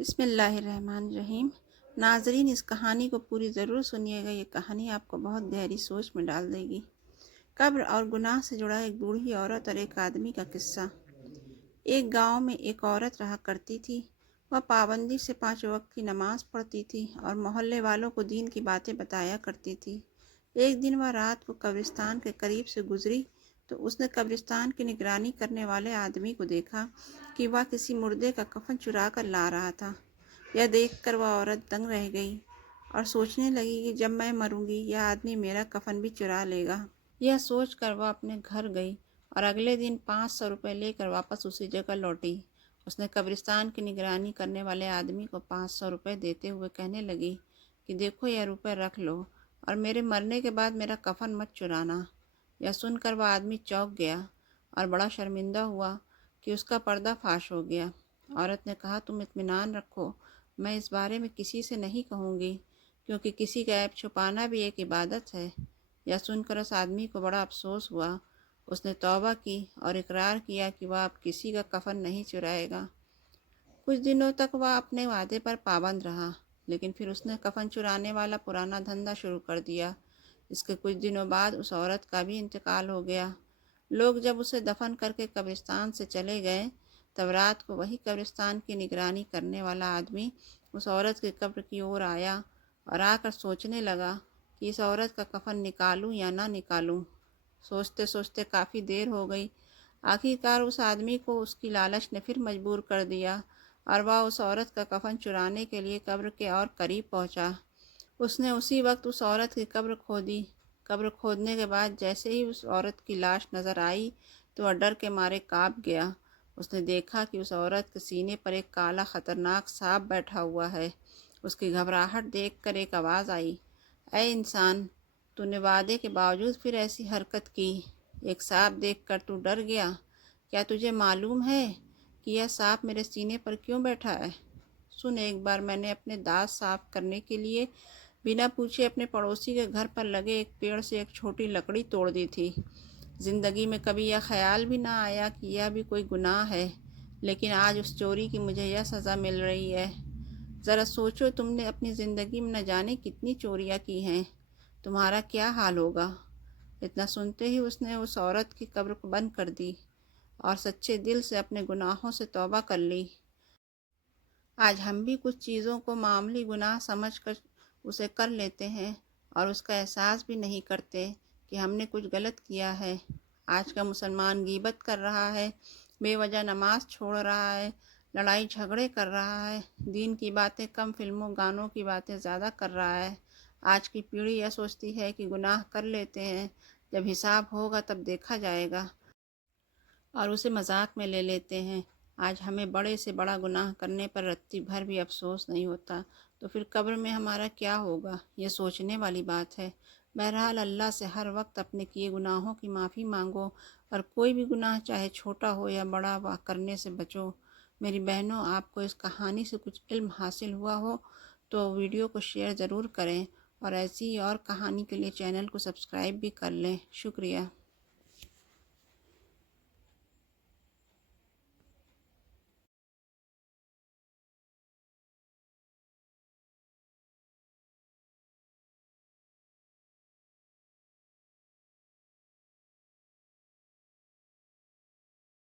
بسم اللہ الرحمن الرحیم۔ ناظرین، اس کہانی کو پوری ضرور سنیے گا۔ یہ کہانی آپ کو بہت گہری سوچ میں ڈال دے گی۔ قبر اور گناہ سے جڑا ایک بوڑھی عورت اور ایک آدمی کا قصہ۔ ایک گاؤں میں ایک عورت رہا کرتی تھی۔ وہ پابندی سے 5 وقت کی نماز پڑھتی تھی اور محلے والوں کو دین کی باتیں بتایا کرتی تھی۔ ایک دن وہ رات کو قبرستان کے قریب سے گزری تو اس نے قبرستان کی نگرانی کرنے والے آدمی کو دیکھا کہ وہ کسی مردے کا کفن چرا کر لا رہا تھا۔ یہ دیکھ کر وہ عورت دنگ رہ گئی اور سوچنے لگی کہ جب میں مروں گی یہ آدمی میرا کفن بھی چرا لے گا۔ یہ سوچ کر وہ اپنے گھر گئی اور اگلے دن 500 روپے لے کر واپس اسی جگہ لوٹی۔ اس نے قبرستان کی نگرانی کرنے والے آدمی کو 500 روپے دیتے ہوئے کہنے لگی کہ دیکھو یہ روپے رکھ لو اور میرے مرنے کے بعد میرا کفن مت چرانا۔ یہ سن کر وہ آدمی چونک گیا اور بڑا شرمندہ ہوا کہ اس کا پردہ فاش ہو گیا۔ عورت نے کہا تم اطمینان رکھو، میں اس بارے میں کسی سے نہیں کہوں گی، کیونکہ کسی کا عیب چھپانا بھی ایک عبادت ہے۔ یہ سن کر اس آدمی کو بڑا افسوس ہوا۔ اس نے توبہ کی اور اقرار کیا کہ وہ اب کسی کا کفن نہیں چرائے گا۔ کچھ دنوں تک وہ اپنے وعدے پر پابند رہا، لیکن پھر اس نے کفن چرانے والا پرانا دھندا شروع کر دیا۔ اس کے کچھ دنوں بعد اس عورت کا بھی انتقال ہو گیا۔ لوگ جب اسے دفن کر کے قبرستان سے چلے گئے تب رات کو وہی قبرستان کی نگرانی کرنے والا آدمی اس عورت کی قبر کی اور آیا اور آ کر سوچنے لگا کہ اس عورت کا کفن نکالوں یا نہ نکالوں۔ سوچتے سوچتے کافی دیر ہو گئی۔ آخرکار اس آدمی کو اس کی لالچ نے پھر مجبور کر دیا اور وہ اس عورت کا کفن چرانے کے لیے قبر کے اور قریب پہنچا۔ اس نے اسی وقت اس عورت کی قبر کھودی۔ قبر کھودنے کے بعد جیسے ہی اس عورت کی لاش نظر آئی تو وہ ڈر کے مارے کانپ گیا۔ اس نے دیکھا کہ اس عورت کے سینے پر ایک کالا خطرناک سانپ بیٹھا ہوا ہے۔ اس کی گھبراہٹ دیکھ کر ایک آواز آئی، اے انسان، تو نے وعدے کے باوجود پھر ایسی حرکت کی؟ ایک سانپ دیکھ کر تو ڈر گیا؟ کیا تجھے معلوم ہے کہ یہ سانپ میرے سینے پر کیوں بیٹھا ہے؟ سن، ایک بار میں نے اپنے دانت صاف کرنے کے لیے بنا پوچھے اپنے پڑوسی کے گھر پر لگے ایک پیڑ سے ایک چھوٹی لکڑی توڑ دی تھی۔ زندگی میں کبھی یہ خیال بھی نہ آیا کہ یہ بھی کوئی گناہ ہے، لیکن آج اس چوری کی مجھے یہ سزا مل رہی ہے۔ ذرا سوچو، تم نے اپنی زندگی میں نہ جانے کتنی چوریاں کی ہیں، تمہارا کیا حال ہوگا؟ اتنا سنتے ہی اس نے اس عورت کی قبر کو بند کر دی اور سچے دل سے اپنے گناہوں سے توبہ کر لی۔ آج ہم بھی کچھ چیزوں کو معمولی گناہ سمجھ کر اسے کر لیتے ہیں اور اس کا احساس بھی نہیں کرتے کہ ہم نے کچھ غلط کیا ہے۔ آج کا مسلمان غیبت کر رہا ہے، بے وجہ نماز چھوڑ رہا ہے، لڑائی جھگڑے کر رہا ہے، دین کی باتیں کم، فلموں گانوں کی باتیں زیادہ کر رہا ہے۔ آج کی پیڑھی یہ سوچتی ہے کہ گناہ کر لیتے ہیں، جب حساب ہوگا تب دیکھا جائے گا، اور اسے مذاق میں لے لیتے ہیں۔ آج ہمیں بڑے سے بڑا گناہ کرنے پر رتی بھر بھی افسوس نہیں ہوتا، تو پھر قبر میں ہمارا کیا ہوگا؟ یہ سوچنے والی بات ہے۔ بہرحال اللہ سے ہر وقت اپنے کیے گناہوں کی معافی مانگو اور کوئی بھی گناہ چاہے چھوٹا ہو یا بڑا وہ کرنے سے بچو۔ میری بہنوں، آپ کو اس کہانی سے کچھ علم حاصل ہوا ہو تو ویڈیو کو شیئر ضرور کریں اور ایسی اور کہانی کے لیے چینل کو سبسکرائب بھی کر لیں۔ شکریہ۔